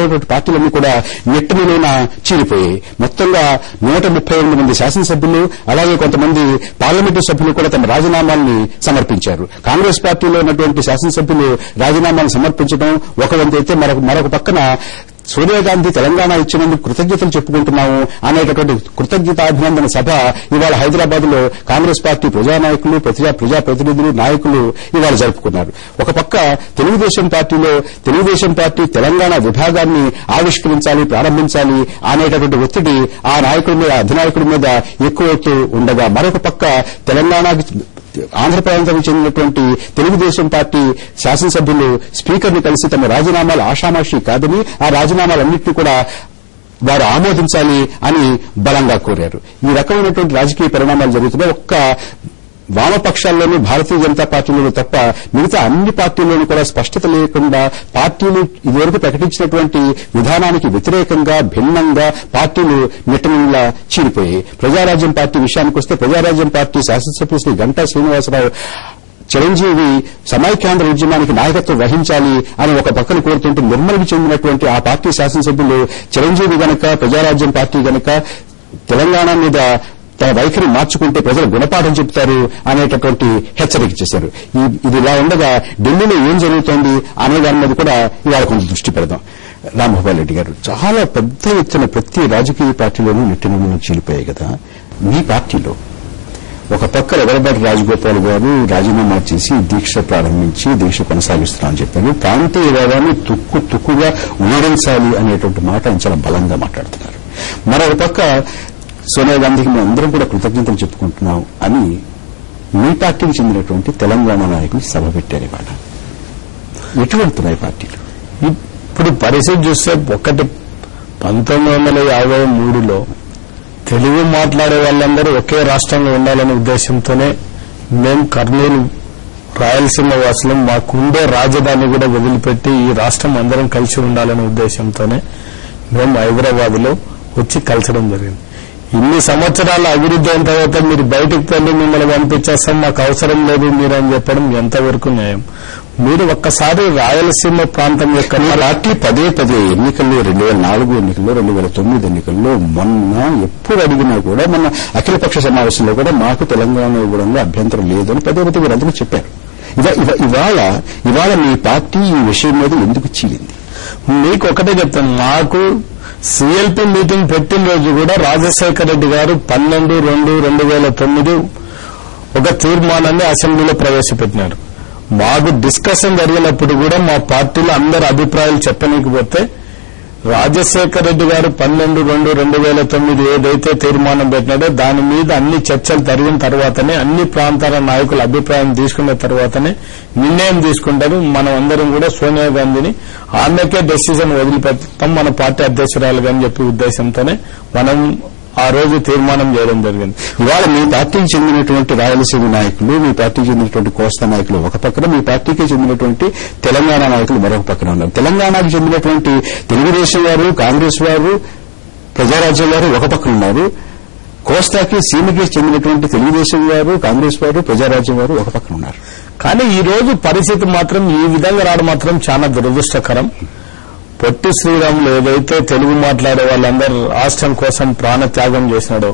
ఉన్నటువంటి పార్టీలన్నీ కూడా నెట్టనిలోన చీలిపోయాయి. మొత్తంగా 138 మంది శాసనసభ్యులు అలాగే కొంతమంది పార్లమెంటు సభ్యులు కూడా తమ రాజీనామాల్ని సమర్పించారు. కాంగ్రెస్ పార్టీలో ఉన్నటువంటి శాసనసభ్యులు రాజీనామాను సమర్పించడం ఒక వంతు అయితే మరొక పక్కన సోనియా గాంధీ తెలంగాణ ఇచ్చినందుకు కృతజ్ఞతలు చెప్పుకుంటున్నాము అనేటటువంటి కృతజ్ఞతాభినందన సభ ఇవాళ హైదరాబాద్ లో కాంగ్రెస్ పార్టీ ప్రజానాయకులు ప్రజాప్రతినిధులు నాయకులు ఇవాళ జరుపుకున్నారు. ఒక పక్క తెలుగుదేశం పార్టీ తెలంగాణ విభాగాన్ని ఆవిష్కరించాలి, ప్రారంభించాలి అనేటటువంటి ఒత్తిడి ఆ నాయకుడి మీద, అధినాయకుడి మీద ఎక్కువవుతూ ఉండగా, మరొక పక్క తెలంగాణకి ఆంధ్ర ప్రాంతానికి చెందినటువంటి తెలుగుదేశం పార్టీ శాసనసభ్యులు స్పీకర్ని కలిసి తమ రాజీనామాలు ఆషామాషి కాదని ఆ రాజీనామాలన్నింటినీ కూడా వారు ఆమోదించాలి అని బలంగా కోరారు. ఈ రకమైనటువంటి రాజకీయ పరిణామాలు జరుగుతున్నాయి. ఒక్క వామపక్షాల్లోనూ భారతీయ జనతా పార్టీలోనూ తప్ప మిగతా అన్ని పార్టీల్లోనూ కూడా స్పష్టత లేకుండా పార్టీలు ఇదివరకు ప్రకటించినటువంటి విధానానికి వ్యతిరేకంగా భిన్నంగా పార్టీలు నిట్టనిలా చీలిపోయాయి. ప్రజారాజ్యం పార్టీ విషయానికి వస్తే ప్రజారాజ్యం పార్టీ శాసనసభ్యులు శ్రీ గంటా శ్రీనివాసరావు చిరంజీవి సమైక్యాంధ్ర ఉద్యమానికి నాయకత్వం వహించాలి అని ఒక పక్కన కోరుతుంటే నిర్మల్కి చెందినటువంటి ఆ పార్టీ శాసనసభ్యులు చిరంజీవి గనక ప్రజారాజ్యం పార్టీ గనక తెలంగాణ మీద తన వైఖరి మార్చుకుంటే ప్రజలు గుణపాఠం చెబుతారు అనేటటువంటి హెచ్చరిక చేశారు. ఇది ఇలా ఉండగా ఢిల్లీలో ఏం జరుగుతోంది అనే దాని మీద కూడా ఇవాళ కొంత దృష్టి పెడదాం. రాంభూపాల్ రెడ్డి గారు, చాలా పెద్ద ఎత్తున ప్రతి రాజకీయ పార్టీలోనూ నెట్టిన చీలిపోయాయి కదా. మీ పార్టీలో ఒక పక్క ఎగరబాటి రాజగోపాల్ గారు రాజీనామా చేసి దీక్ష ప్రారంభించి దీక్ష కొనసాగిస్తున్నారని చెప్పారు. ప్రాంతీయవాదాన్ని తుక్కుగా ఓడించాలి అనేటువంటి మాట చాలా బలంగా మాట్లాడుతున్నారు. మరొక పక్క సోనియా గాంధీకి మేము అందరం కూడా కృతజ్ఞతలు చెప్పుకుంటున్నాం అని మీ పార్టీకి చెందినటువంటి తెలంగాణ నాయకులు సభ పెట్టారు. ఇవాళ ఎటువంటిన్నాయి పార్టీలు? ఇప్పుడు పరిస్థితి చూస్తే 1953లో తెలుగు మాట్లాడే వాళ్ళందరూ ఒకే రాష్ట్రంలో ఉండాలనే ఉద్దేశంతోనే మేము కర్నూలు రాయలసీమ వాసులం మాకుండే రాజధాని కూడా వదిలిపెట్టి ఈ రాష్ట్రం అందరం కలిసి ఉండాలనే ఉద్దేశంతోనే మేము హైదరాబాద్ లో వచ్చి కలచడం జరిగింది. ఇన్ని సంవత్సరాల అభివృద్ధి అయిన తర్వాత మీరు బయటకు వెళ్ళి మిమ్మల్ని పంపించేస్తాం, మాకు అవసరం లేదు మీరు అని చెప్పడం ఎంతవరకు న్యాయం? మీరు ఒక్కసారి రాయలసీమ ప్రాంతం యొక్క పార్టీ పదే ఎన్నికల్లో 2004 ఎన్నికల్లో 2009 ఎన్నికల్లో మొన్న ఎప్పుడు అడిగినా కూడా మొన్న అఖిలపక్ష సమావేశంలో కూడా మాకు తెలంగాణ ఇవ్వడంలో అభ్యంతరం లేదని పదే వీరందరూ చెప్పారు. ఇవాళ మీ పార్టీ ఈ విషయం మీద ఎందుకు చీలింది? మీకు ఒకటే చెప్తాను, మాకు సిఎల్పి మీటింగ్ పెట్టిన రోజు కూడా రాజశేఖర రెడ్డి గారు 12/2/2009 ఒక తీర్మానాన్ని అసెంబ్లీలో ప్రవేశపెట్టినారు. మాకు డిస్కషన్ జరిగినప్పుడు కూడా మా పార్టీలో అందరి అభిప్రాయాలు చెప్పనీకపోతే రాజశేఖర రెడ్డి గారు 12/2/2009 ఏదైతే తీర్మానం పెట్టినాడో దాని మీద అన్ని చర్చలు జరిగిన తర్వాతనే అన్ని ప్రాంతాల నాయకుల అభిప్రాయం తీసుకున్న తర్వాతనే నిర్ణయం తీసుకుంటారు. మనం అందరం కూడా సోనియా గాంధీని ఆమెకే డెసిజన్ వదిలిపెడతాం మన పార్టీ అధ్యక్షురాలుగా అని చెప్పి ఉద్దేశంతోనే మనం ఆ రోజు తీర్మానం చేయడం జరిగింది. ఇవాళ మీ పార్టీకి చెందినటువంటి రాయలసీమ నాయకులు, మీ పార్టీకి చెందినటువంటి కోస్తా నాయకులు ఒక పక్కన, మీ పార్టీకి చెందినటువంటి తెలంగాణ నాయకులు మరొక పక్కన ఉన్నారు. తెలంగాణకు చెందినటువంటి తెలుగుదేశం వారు, కాంగ్రెస్ వారు, ప్రజారాజ్యం వారు ఒక పక్కన ఉన్నారు. కోస్తాకి సీమకి చెందినటువంటి తెలుగుదేశం వారు, కాంగ్రెస్ వారు, ప్రజారాజ్యం వారు ఒక పక్కన ఉన్నారు. కానీ ఈ రోజు పరిస్థితి మాత్రం ఈ విధంగా రావడం మాత్రం చాలా దురదృష్టకరం. పొట్టి శ్రీరాములు ఏదైతే తెలుగు మాట్లాడే వాళ్ళందరూ రాష్ట్రం కోసం ప్రాణ త్యాగం చేసినాడో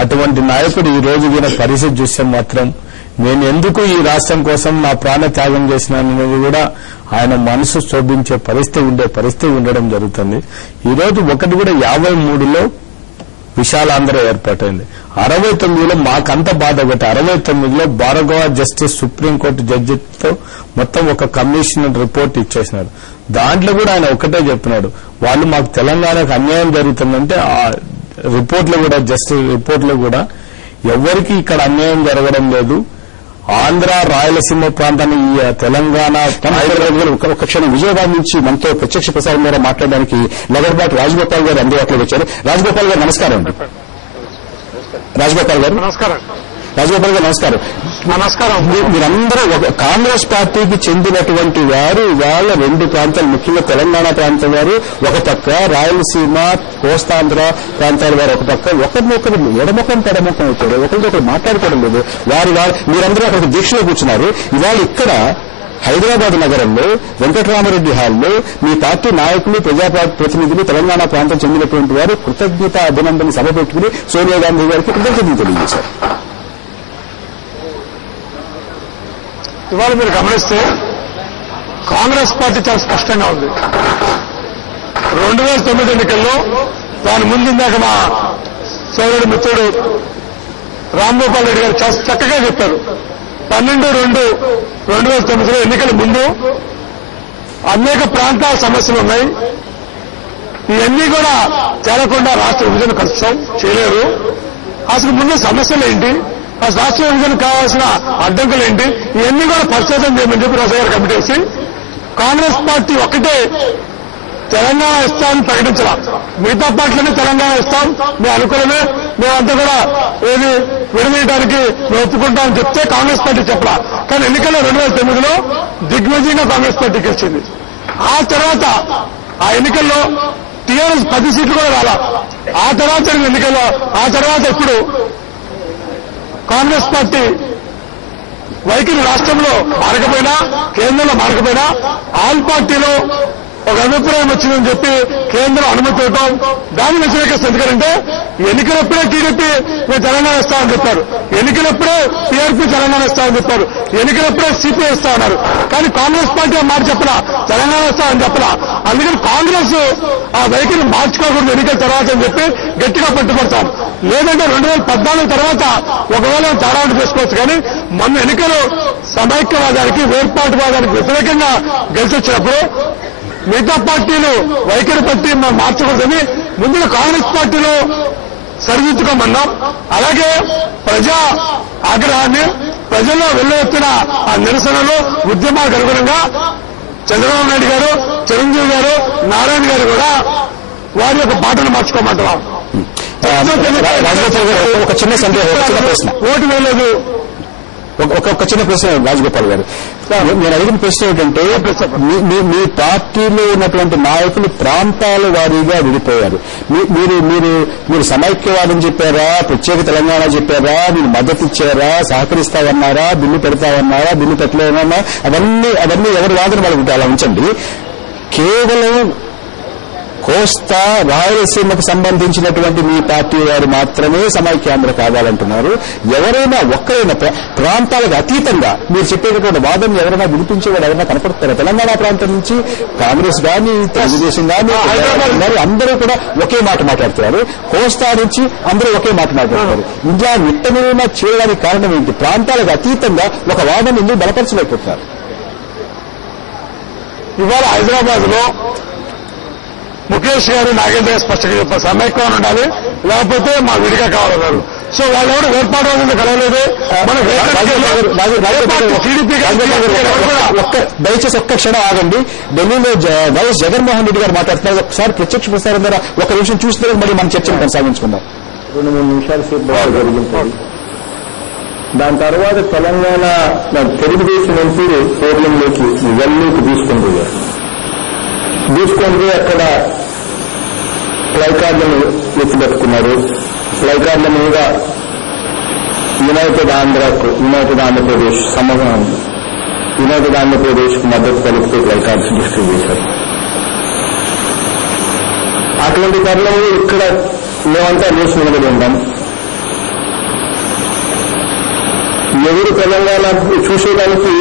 అటువంటి నాయకుడు ఈ రోజు కూడా పరిస్థితి చూస్తే మాత్రం నేను ఎందుకు ఈ రాష్ట్రం కోసం నా ప్రాణ త్యాగం చేసినాననేది కూడా ఆయన మనసు శోభించే పరిస్థితి ఉండడం జరుగుతుంది. ఈ రోజు ఒకటి కూడా 53లో విశాలాంధ్ర ఏర్పాటైంది. 69లో మాకంత బాధ ఒకటి, 69లో భార్గవ జస్టిస్ సుప్రీంకోర్టు జడ్జితో మొత్తం ఒక కమిషన్ రిపోర్ట్ ఇచ్చేసినారు. దాంట్లో కూడా ఆయన ఒకటే చెప్తున్నాడు, వాళ్ళు మాకు తెలంగాణకు అన్యాయం జరుగుతుందంటే ఆ రిపోర్ట్లో కూడా జస్టిస్ రిపోర్ట్లో కూడా ఎవరికి ఇక్కడ అన్యాయం జరగడం లేదు, ఆంధ్ర రాయలసీమ ప్రాంతాన్ని ఈ తెలంగాణ ఒక క్షణం విజయవాడ నుంచి మనతో ప్రత్యక్ష ప్రసారం ద్వారా మాట్లాడడానికి లగర్బాటి రాజగోపాల్ గారు అందుబాటులోకి వచ్చారు. రాజగోపాల్ గారు నమస్కారం అండి. రాజగోపాల్ గారు నమస్కారం. రాజగోపాల్ గారు నమస్కారం. మీరందరూ కాంగ్రెస్ పార్టీకి చెందినటువంటి వారు ఇవాళ రెండు ప్రాంతాలు, ముఖ్యంగా తెలంగాణ ప్రాంతం వారు ఒక పక్క, రాయలసీమ కోస్తాంధ్ర ప్రాంతాల వారు ఒక పక్క, ఒకరినొకరు ఎడముఖం పెడముఖం అవుతారు, ఒకరినొకరు మాట్లాడుకోవడం లేదు. మీరందరూ అక్కడ దీక్షలో కూర్చున్నారు. ఇవాళ ఇక్కడ హైదరాబాద్ నగరంలో వెంకటరామరెడ్డి హాల్లో మీ పార్టీ నాయకులు ప్రజాప్రతినిధులు తెలంగాణ ప్రాంతం చెందినటువంటి వారు కృతజ్ఞత అభినందన సభ పెట్టుకుని సోనియా గాంధీ గారికి కృతజ్ఞతలు తెలియజేశారు. ఇవాళ మీరు గమనిస్తే కాంగ్రెస్ పార్టీ చాలా స్పష్టంగా ఉంది. 2009 ఎన్నికల్లో దాని ముందుందాక మా సోదరుడు మిత్రుడు రాంగోపాల్ రెడ్డి గారు చాలా చక్కగా చెప్పారు. 12/2/2009 ఎన్నికల ముందు అనేక ప్రాంతాల సమస్యలు ఉన్నాయి. ఇవన్నీ కూడా తేలకుండా రాష్ట్ర విభజన కష్టం చేయలేరు. అసలు ముందు సమస్యలు ఏంటి, అసలు రాష్ట్ర విభజన కావాల్సిన అడ్డంకులు ఏంటి, ఇవన్నీ కూడా పరిశోధన చేయమని చెప్పి రాజా గారు కమిటీ వేసి కాంగ్రెస్ పార్టీ ఒక్కటే తెలంగాణ ఇస్తామని ప్రకటించాల. మిగతా పార్టీలన్నీ తెలంగాణ ఇస్తాం, మేము అనుకూలమే, మేమంతా కూడా ఏది విడదీయడానికి మేము ఒప్పుకుంటామని చెప్తే కాంగ్రెస్ పార్టీ చెప్పలా. కానీ ఎన్నికల్లో 2009లో దిగ్విజయంగా కాంగ్రెస్ పార్టీకి వచ్చింది. ఆ తర్వాత ఆ ఎన్నికల్లో టీఆర్ఎస్ 10 సీట్లు కూడా రాలా. ఆ తర్వాత జరిగిన ఎన్నికల్లో ఇప్పుడు కాంగ్రెస్ పార్టీ వైఖరి రాష్ట్రంలో మారకపోయినా కేంద్రంలో మారకపోయినా ఆల్ పార్టీలో ఒక అభిప్రాయం వచ్చిందని చెప్పి కేంద్రం అనుమతి ఇవ్వటం దాన్ని వ్యతిరేకిస్తుంది. ఎందుకంటే ఎన్నికలప్పుడే టీడీపీ మేము తెలంగాణ ఇస్తామని చెప్పారు, ఎన్నికలప్పుడే టీఆర్పీ తెలంగాణ ఇస్తామని చెప్పారు, ఎన్నికలప్పుడే సిపిఐ ఇస్తా ఉన్నారు. కానీ కాంగ్రెస్ పార్టీ మాట చెప్పలా, తెలంగాణ ఇస్తామని చెప్పలా. అందుకని కాంగ్రెస్ ఆ వైఖరిని మార్చుకోకూడదు ఎన్నికల తర్వాత అని చెప్పి గట్టిగా పట్టుబడతాం. లేదంటే 2014 తర్వాత ఒకవేళ తేడా చేసుకోవచ్చు. కానీ మొన్న ఎన్నికలు సమైక్యవాదానికి వేర్పాటువాదానికి వ్యతిరేకంగా గెలిచొచ్చినప్పుడు మిగతా పార్టీలు వైఖరి పట్టి మనం మార్చకూడదని ముందుగా కాంగ్రెస్ పార్టీలో సరిదిద్దుకోమన్నాం. అలాగే ప్రజా ఆగ్రహాన్ని ప్రజల్లో వెళ్లెత్తిన ఆ నిరసనలు ఉద్యమాలకు అనుగుణంగా చంద్రబాబు నాయుడు గారు, చిరంజీవి గారు, నారాయణ గారు కూడా వారి యొక్క బాటను మార్చుకోమంటున్నాం. ఒక చిన్న ప్రశ్న, ఓటు వేయలేదు. ఒక చిన్న ప్రశ్న రాజగోపాల్ గారు, నేను అడిగిన ప్రశ్న ఏంటంటే మీ పార్టీలో ఉన్నటువంటి నాయకులు ప్రాంతాల వారీగా విడిపోయారు. మీరు సమైక్యవాదం చెప్పారా, ప్రత్యేక తెలంగాణ చెప్పారా, మీరు మద్దతు ఇచ్చారా, సహకరిస్తామన్నారా, బిల్లు పెడతామన్నారా, బిల్లు పెట్టలేమన్నా, అవన్నీ ఎవరి వాదన వాళ్ళకి అలా ఉంచండి. కేవలం కోస్తా రాయలసీమకు సంబంధించినటువంటి మీ పార్టీ వారు మాత్రమే సమైక్యాంధ్ర కావాలంటున్నారు. ఎవరైనా ఒక్కరైనా ప్రాంతాలకు అతీతంగా మీరు చెప్పేటటువంటి వాదన ఎవరైనా వినిపించేవాడు ఎవరైనా కనపడతారా? తెలంగాణ ప్రాంతం నుంచి కాంగ్రెస్ కానీ తెలుగుదేశం కానీ అందరూ కూడా ఒకే మాట మాట్లాడుతున్నారు, కోస్తా నుంచి అందరూ ఒకే మాట మాట్లాడుతున్నారు. ఇంకా నిట్టమైన చేయడానికి కారణం ఏంటి? ప్రాంతాలకు అతీతంగా ఒక వాదన ఎందుకు బలపరచలేకపోతున్నారు? ఇవాళ హైదరాబాద్ లో ముఖేష్ గారు, నాగేంద్ర గారు స్పష్టంగా చెప్పారు, సమైక్యం ఉండాలి, లేకపోతే మా విడిగా కావాలన్నారు. సో వాళ్ళు ఎవరు వేర్పాటు కలవలేదు. దయచేసి ఒక్క క్షణం ఆగండి. ఢిల్లీలో వైఎస్ జగన్మోహన్ రెడ్డి గారు మాట్లాడుతున్నారు. ఒకసారి ప్రత్యక్ష ప్రసారం ద్వారా ఒక నిమిషం చూస్తే మళ్ళీ మన చర్చను కొనసాగించుకుందాం. 2-3 నిమిషాల సేపు జరిగింది. దాని తర్వాత తెలంగాణ తెలుగుదేశం నుంచి కేరళంలోకి వెల్లోకి తీసుకొని అక్కడ ప్లైకార్డులను ఎత్తిపెట్టుకున్నారు. ప్లైకార్డుల మీద యునైటెడ్ ఆంధ్రప్రదేశ్ మద్దతు తెలుపుతూ ప్లైకార్డ్స్ డిస్ట్రిబ్యూట్ చేశారు. అటువంటి తరుణంలో ఇక్కడ మేమంతా న్యూస్ నిలబడి ఉంటాం. ఎవరు తెలంగాణ చూసేదానికి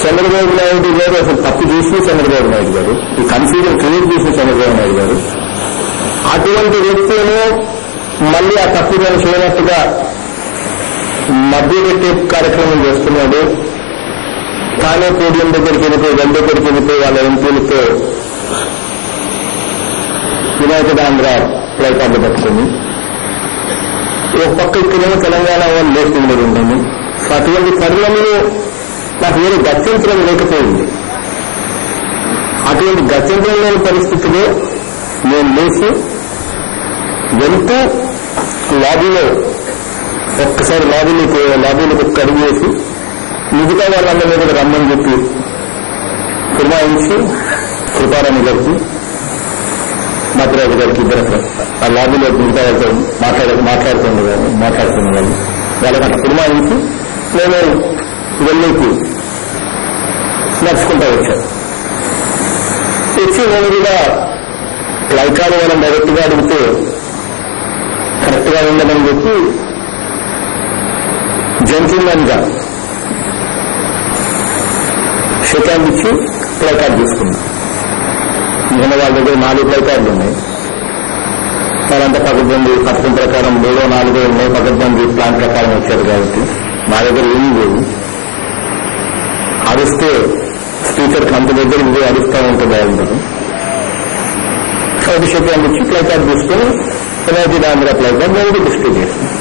చంద్రబాబు నాయుడు గారు అసలు తప్పు చేసి చంద్రబాబు నాయుడు గారు, ఈ కన్ఫ్యూజన్ క్రియేట్ చేసిన చంద్రబాబు నాయుడు గారు, అటువంటి వ్యక్తులను మళ్లీ ఆ తప్పులను చేయనట్టుగా మధ్యపెట్టే కార్యక్రమం చేస్తున్నాడు. తానే పోడియం దగ్గరికి వెళ్ళిపోయి వాళ్ళ ఎంపీలతో యునైటెడ్ ఆంధ్ర ప్లైకార్డు పట్టుకుని ఒక పక్క ఇక్కడేమో తెలంగాణ వాళ్ళు లేకుండా ఉంటాము. అటువంటి తరుణంలో నాకు వేరే గత్యంతరం లేకపోయింది. అటువంటి గత్యంతరం లేని పరిస్థితిలో నేను లేచి వెళ్తూ లాబీలో ఒక్కసారి లాబీలకు అడుగు వేసి మిగతా వాళ్ళందరి మీద రమ్మని చెప్పి పురమాయించి కృపారాణి గారికి, మధురాజు గారికి ఇద్దరు ఆ లాబీలో మిగతా వాళ్ళతో మాట్లాడుతున్న వాళ్ళకి అట్లా పురమాయించి నేను వెళ్ళేసి నడుచుకుంటూ వచ్చారు. వచ్చి నేను కూడా ప్లైకార్డు వాళ్ళని డైరెక్ట్ గా అడిగితే కరెక్ట్ గా ఉండదని చెప్పి జెంటిల్మెన్ గా షేక్ హ్యాండ్ ఇచ్చి ప్లైకార్డు తీసుకున్నాం. నేను వాళ్ళ దగ్గర 4 ప్లైకార్డులు ఉన్నాయి. వాళ్ళంతా పకడ్బందీ పథకం ప్రకారం 3, 4 ఉన్నాయి. పకడ్బందీ ప్లాన్ ప్రకారం వచ్చారు కాబట్టి మా దగ్గర ఏమీ లేవు. అరిస్తే స్పీకర్ అంత దగ్గర ఇది అరుస్తూ ఉంటే బాగుంటుంది. కాబట్టి షేక్ హ్యాండ్ ఇచ్చి ప్లైకార్డు తీసుకుని యునైటెడ్ ఆంధ్ర ప్లైకార్డు నేను డిస్ప్లే చేస్తాను.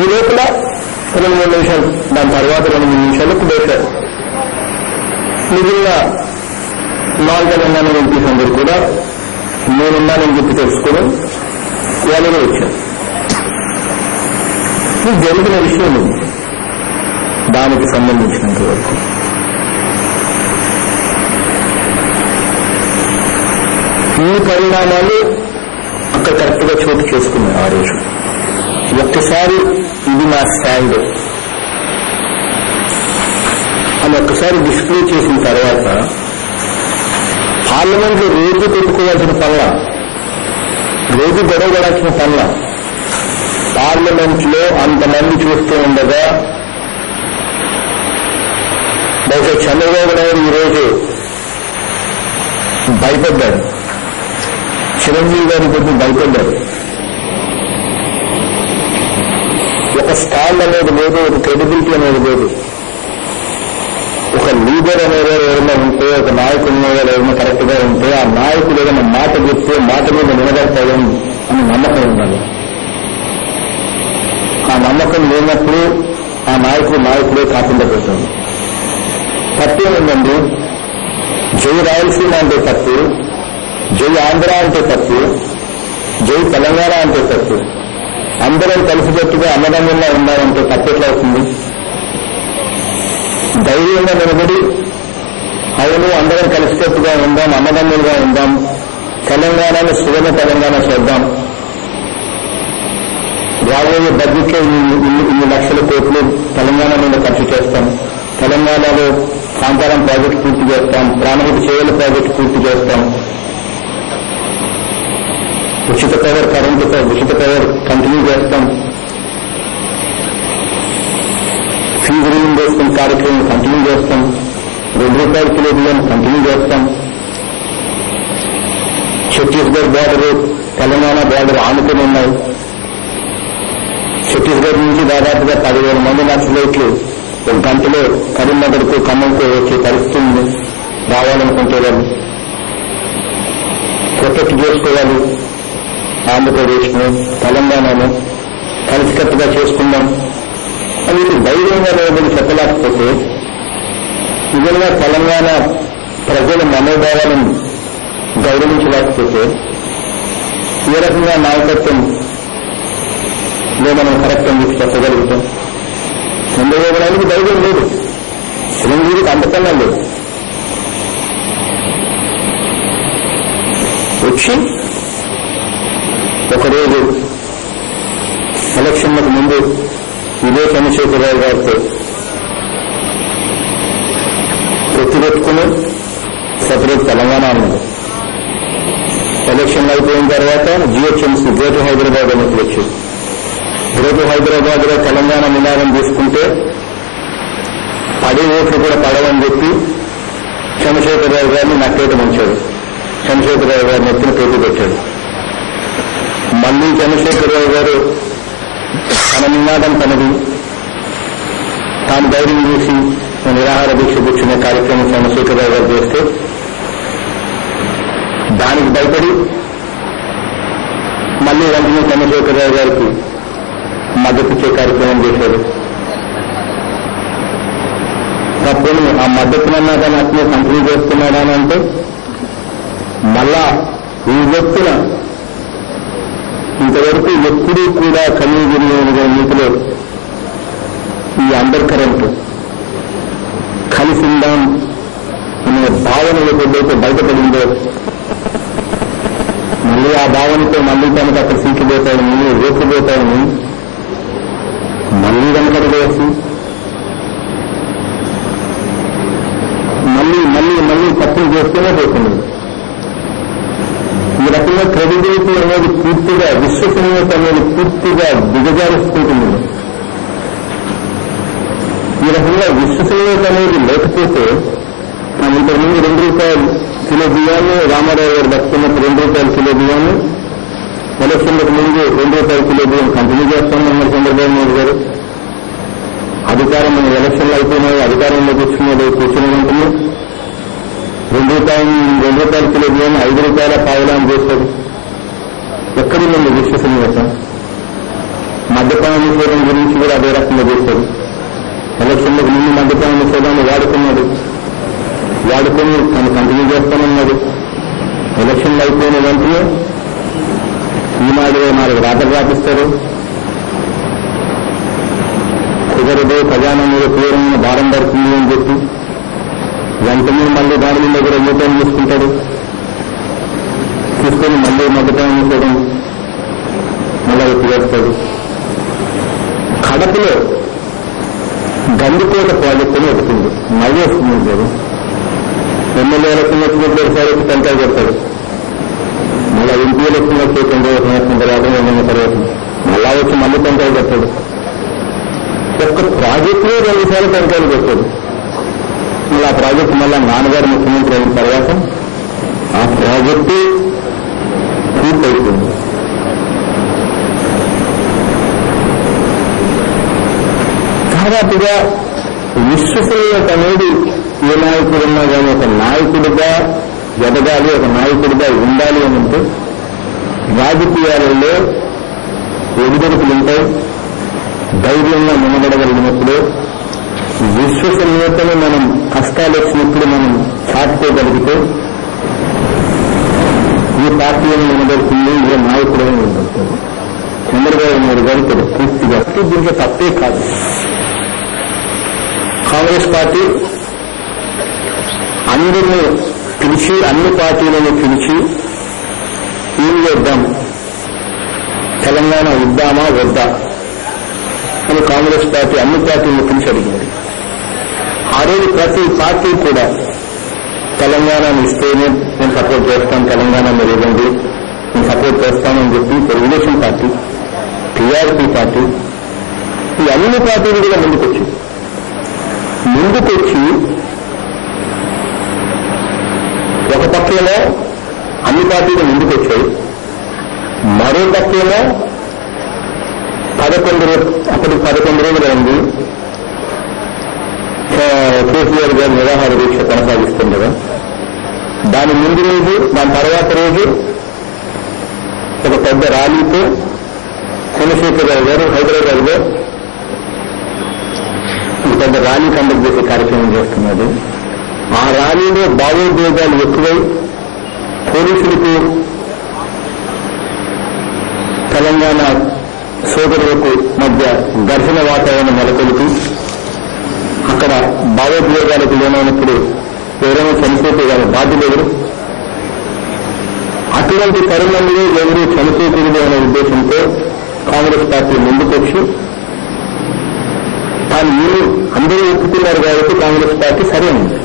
ఈ లోపల 2-3 నిమిషాలు, దాని తర్వాత 2-3 నిమిషాలు కుదేశారు. మిగిలిన నాన్ తెలంగాణ ఎంపీస్ అందరూ కూడా నేనున్నానని చెప్పి తెలుసుకుని వాళ్ళనే వచ్చారు. ఇది జరిగిన విషయం ఉంది. దానికి సంబంధించినంత వరకు ఈ పరిణామాలు అక్కడ కరెక్ట్ గా చోటు చేసుకున్నాయి. ఆ రోజు ఒక్కసారి ఇది నా స్టాండ్ అని ఒక్కసారి డిస్ప్లే చేసిన తర్వాత పార్లమెంట్ లో రోజు పెట్టుకోవాల్సిన పనుల, రోజు గొడవడాల్సిన పనుల, పార్లమెంట్ లో అంతమంది చూస్తూ ఉండగా బహుశా చంద్రబాబు నాయుడు ఈరోజు భయపడ్డాడు, చిరంజీవి గారి గురించి భయపడ్డారు. ఒక స్టాండ్ అనేది లేదు, ఒక క్రెడిబిలిటీ అనేది లేదు. ఒక లీడర్ అనేవారు ఎవరైనా ఉంటే, ఒక నాయకుడు అనేవారు ఎవరైనా కరెక్ట్ గా ఉంటే ఆ నాయకుడు ఏదైనా మాట చెప్తే మాట మీద నిలబడతాడు అని నమ్మకం ఉండాలి. ఆ నమ్మకం లేనప్పుడు ఆ నాయకుడే కాకుండా పోతుంది. తప్పు ఏముందండి? జై రాయలసీమ అంటే తప్పు, జై ఆంధ్ర అంటే తప్పు, జై తెలంగాణ అంటే తప్పు. అందరం కలిసికట్టుగా అన్నదమ్ముల్లా ఉండాలంటే తప్పెట్లా అవుతుంది? ధైర్యంగా నిలబడి అవును అందరం కలిసికట్టుగా ఉందాం, అన్నదమ్ములుగా ఉందాం, తెలంగాణను సువర్ణ తెలంగాణ చేద్దాం, రాబోయే బడ్జెట్ లో ఇన్ని లక్షల కోట్లు తెలంగాణ మీద ఖర్చు చేస్తాం, తెలంగాణలో కాంతారం ప్రాజెక్టు పూర్తి చేస్తాం, ప్రాణహిత చేవల ప్రాజెక్టు పూర్తి చేస్తాం, ఉచిత పవర్ ఉచిత పవర్ కంటిన్యూ చేస్తాం, ఫీజు రీయింబర్స్మెంట్ కార్యక్రమం కంటిన్యూ చేస్తాం, ₹2 కిలో బియ్యం కంటిన్యూ చేస్తాం, ఛత్తీస్గఢ్ బార్డర్ తెలంగాణ బార్డర్ ఆనుకుని ఉన్నాయి. ఛత్తీస్గఢ్ నుంచి దాదాపుగా 10,000 మంది నక్సలైట్లు ఒక గంటలో కరీంనగర్కు ఖమ్మంకు వచ్చే పరిస్థితి రావాలనుకుంటే వాళ్ళు ప్రొటెక్ట్ చేసుకోవాలి. ఆంధ్రప్రదేశ్ను తెలంగాణను కలిసికట్టుగా చేసుకుందాం అని ధైర్యంగా నిలబడి చెప్పలేకపోతే, నిజంగా తెలంగాణ ప్రజల మనోభావాలను గౌరవించలేకపోతే ఏ రకంగా నాయకత్వం మనం కరెక్ట్ అని చెప్పి చెప్పగలుగుతాం? చంద్రబాబు ధైర్యం లేదు, చిరంజీవికి అంతకన్నా లేదు. వచ్చి ఒకరోజు ఎలక్షన్లకు ముందు ఇదే చంద్రశేఖరరావు గారితో పెట్టుకుని సెపరేట్ తెలంగాణ అన్నది. ఎలక్షన్లు అయిపోయిన తర్వాత జీహెచ్ఎంసీ గ్రేటర్ హైదరాబాద్ ఎన్నికలు వచ్చేది. గ్రేటర్ హైదరాబాద్ లో తెలంగాణ నినాదం తీసుకుంటే 10 ఓట్లు కూడా పడవని చెప్పి చంద్రశేఖరరావు గారిని నట్టేట ఉంచాడు. చంద్రశేఖరరావు గారిని ఎత్తున పేరు పెట్టాడు. మళ్లీ చంద్రశేఖరరావు గారు తన నినాదం తనది, తాను ధైర్యం చేసి నిరాహార దీక్ష కూర్చునే కార్యక్రమం చంద్రశేఖరరావు గారు చేస్తే దానికి భయపడి మళ్లీ వెంటనే చంద్రశేఖరరావు గారికి మద్దతిచ్చే కార్యక్రమం చేశారు. తప్పని ఆ మద్దతునన్నా కానీ అట్లే కంటిన్యూ చేస్తున్నాడా అంటే మళ్ళా ఈ వ్యక్తుల ఇంతవరకు ఎప్పుడూ కూడా కలిగిన నీటిలో ఈ అండర్ కరెంట్ కలిసి ఉందాం అనే భావన ఏదైతే బయటపడిందో మళ్ళీ ఆ భావనతో మళ్ళీ కనుక అక్కడ సీకిపోతాయని, ఓట్లుపోతాయని మళ్ళీ వెనకడు వేసి చెప్తూనే పోతున్నది. ఈ రకంగా క్రెడిబిలిటీ అనేది పూర్తిగా, విశ్వసనీయత అనేది పూర్తిగా దిగజారుస్తుంటుంది. ఈ రకంగా విశ్వసనీయత అనేది లేకపోతే మనం ఇంతకుముందు 2 రూపాయలు కిలో బియ్యాన్ని, రామారావు గారు బతుకున్నప్పుడు 2 రూపాయల కిలో బియ్యాన్ని, ఎలక్షన్లకు ముందు 2 రూపాయల కిలో బియ్యం కంటిన్యూ చేస్తామన్నారు చంద్రబాబు నాయుడు గారు. అధికారం ఎలక్షన్లు అయిపోయినాయి, అధికారంలో కూర్చున్న వెంటనే 2 రూపాయల కిలో బియ్యం 5 రూపాయల పావులాన్ని చేశారు. ఎక్కడుందండి విశ్వసనీయత? మద్యపాన నిషేధం గురించి కూడా అదే రకంగా చేశారు. ఎలక్షన్లకు ముందు మద్యపాన నిషేధాన్ని వాడుకొని తను కంటిన్యూ చేస్తానన్నాడు. ఎలక్షన్లు అయిపోయిన వెంటనే ఈనాడు 4 రాతలు రాపిస్తారు. కుదరదు, ఖజానా మీద తీవ్రమైన భారం పడుతుంది అని చెప్పి వెంటనే మళ్ళీ దాని మీద కూడా యూటర్న్ తీసుకుంటాడు. తీసుకొని మళ్ళీ మద్దతు చేయడం మళ్ళీ ఎత్తివేస్తాడు. కడపలో గండికోట ప్రాజెక్టుని ఒకటింది, నవ్వేస్తుంది కదా. ఎమ్మెల్యే ఎలక్షన్ వచ్చినప్పుడు ఒకసారి వచ్చి టెంకాయ పెడతాడు, మళ్ళీ ఎంపీ ఎలక్షన్ వచ్చి 2 సంవత్సరం తర్వాత 2 తర్వాత మళ్ళా వచ్చి మళ్ళీ టెంకాయ పెడతాడు. ఒక్క ప్రాజెక్టులో 2 సార్లు టెంకాయలు పెట్టాడు. మళ్ళీ ఆ ప్రాజెక్టు మళ్ళా నాన్నగారు ముఖ్యమంత్రి అయిన తర్వాత ఆ ప్రాజెక్టు పూర్తయిపోయింది. దాదాపుగా విశ్వసనీయత అనేది ఏ నాయకుడున్నా కానీ ఒక నాయకుడిగా ఎదగాలి, ఒక నాయకుడిగా ఉండాలి అని అంటే రాజకీయాలలో ఎదుగుదలకులు ఉంటాయి. ధైర్యంగా నిలబడగలిగినప్పుడు, విశ్వసనీయతను మనం కష్టాలు వచ్చినప్పుడు మనం చాటుకోగలిగితే ఈ పార్టీని నిలబడుతుంది, ఏ నాయకుడని నిలబడుతుంది. చంద్రబాబు నాయుడు గారు పూర్తిగా దీంట్లో తప్పే కాదు. కాంగ్రెస్ పార్టీ అందరినీ పిలిచి, అన్ని పార్టీలను పిలిచి ఏం చేద్దాం, తెలంగాణ ఇద్దామా వద్దా అని కాంగ్రెస్ పార్టీ అన్ని పార్టీలను పిలిచి అడిగింది. ఆ రోజు ప్రతి పార్టీ కూడా తెలంగాణను ఇస్తేనే నేను సపోర్ట్ చేస్తాను, తెలంగాణ మీరు ఇవ్వండి నేను సపోర్ట్ చేస్తానని చెప్పి తెలుగుదేశం పార్టీ, టీఆర్పీ పార్టీ, ఈ అన్ని పార్టీలు కూడా ముందుకొచ్చి ఒక పక్షంలో అన్ని పార్టీలు ముందుకొచ్చాయి, మరో పక్షంలో 11 రోజులు అయింది కేసీఆర్ గారు నిరాహార దీక్ష కొనసాగిస్తుండగా. దాని ముందు రోజు, దాని తర్వాత రోజు ఒక పెద్ద ర్యాలీతో చంద్రశేఖరరావు గారు హైదరాబాద్ లో పెద్ద ర్యాలీ కండక్ట్ చేసే కార్యక్రమం చేస్తున్నాడు. ఆ ర్యాలీలో భావోద్వేగాలు ఎక్కువై పోలీసులకు తెలంగాణ సోదరులకు మధ్య ఘర్షణ వాతావరణం నెలకొల్పి అక్కడ భావోద్వేగాలకు లోనైనప్పుడు ఎవరైనా చనిపోతే కానీ బాధ్యులు ఎవరు? అటువంటి తరుణంలో ఎవరు చనిపోకూడదు అనే ఉద్దేశంతో కాంగ్రెస్ పార్టీ ముందుకొచ్చి తాను మీరు అందరూ ఒప్పుకున్నారు కాబట్టి కాంగ్రెస్ పార్టీ సరే ఉంది.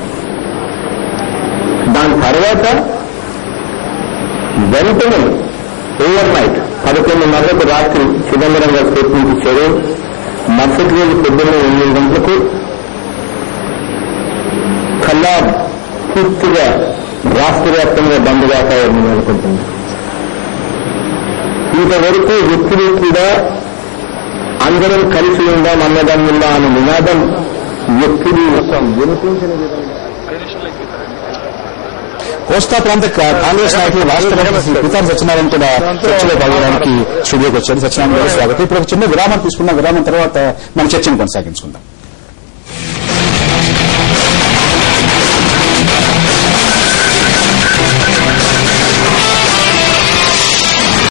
దాని తర్వాత వెంటనే ఓవర్ నైట్ 11:30 రాత్రి చిదంబరం గారు స్టేట్మెంట్ ఇచ్చారు. మరుసటి రోజు పొద్దున్న 8 గంటలకు కల్లా పూర్తిగా రాష్ట్ర వ్యాప్తంగా బంద్ వాతావరణం నెలకొంటుంది. ఇంతవరకు వ్యక్తులు కూడా అందరం కలిసి ఉందాం, అన్నదమ్ముందా అనే నినాదం వ్యక్తులు వినిపించిన విధంగా కోస్తా ప్రాంత కాంగ్రెస్ నాయకులు రాష్ట్ర పితాని సత్యనారాయణ కూడా చర్చలో పాల్గొనడానికి స్టూడియోకి వచ్చారు. సత్యనారాయణ గారు స్వాగతం. ఇప్పుడు ఒక చిన్న విరామం తీసుకున్న విరామం తర్వాత మన చర్చను కొనసాగించుకుందాం.